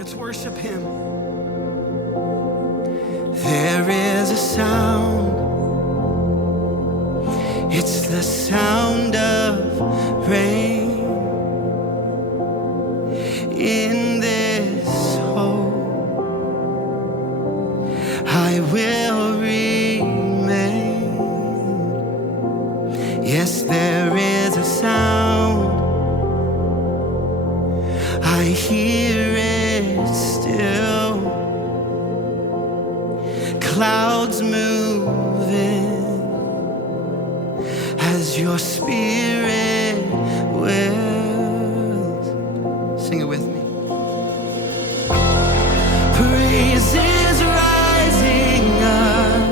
Let's worship him. There is a sound. It's the sound of rain. In this hope, I will remain. Yes, there is a sound. I hear it still. Clouds moving as your spirit wills. Sing it with me. Praise is rising up,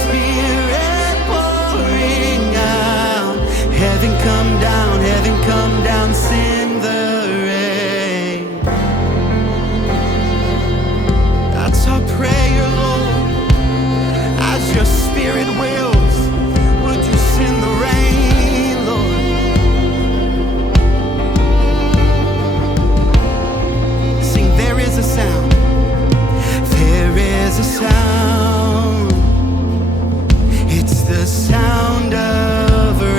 spirit pouring out. Heaven come down, send the rain. That's our prayer, Lord. As your spirit wills, would you send the rain, Lord? Sing, there is a sound. There is a sound. It's the sound of rain.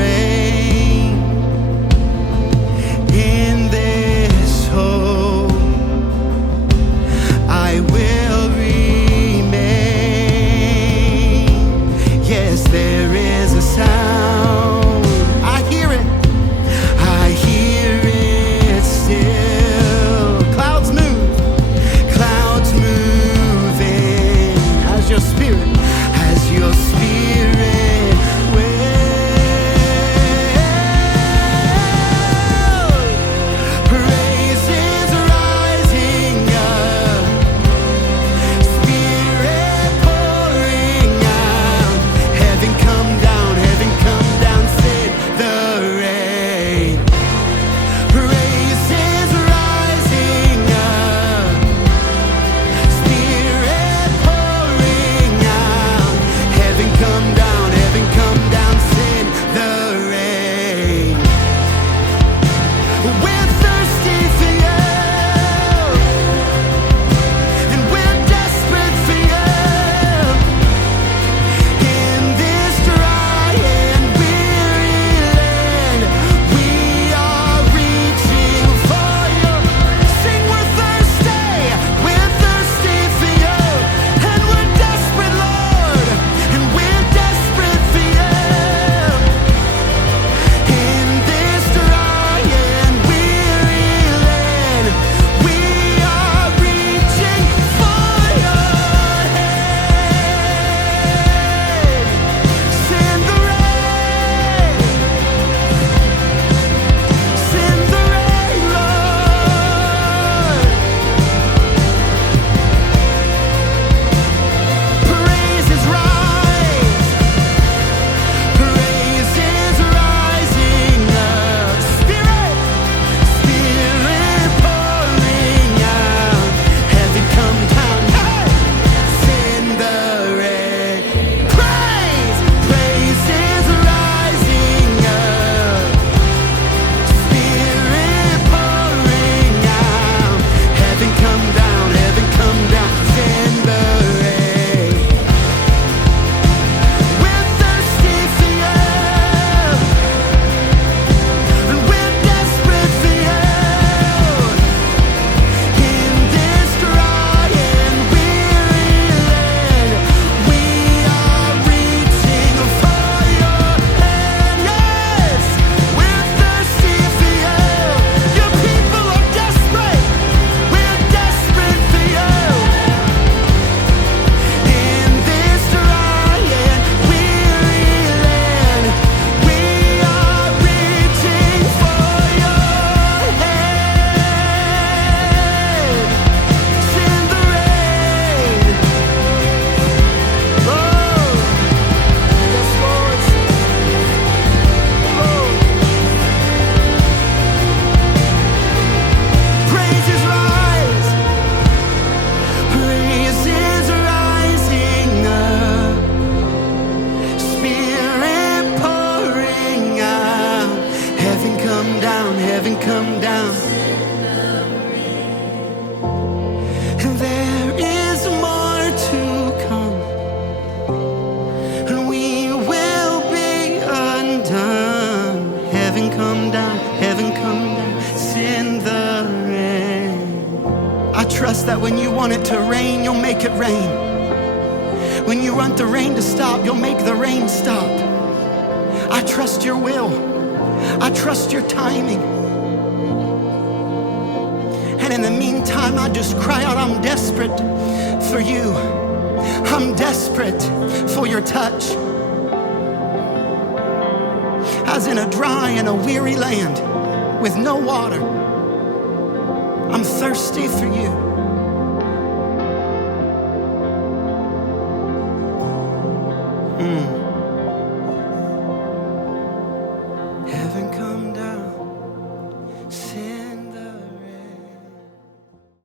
trust that when you want it to rain, you'll make it rain. When you want the rain to stop, you'll make the rain stop. I trust your will. I trust your timing. And in the meantime, I just cry out, I'm desperate for you. I'm desperate for your touch. As in a dry and a weary land with no water, I'm thirsty for you.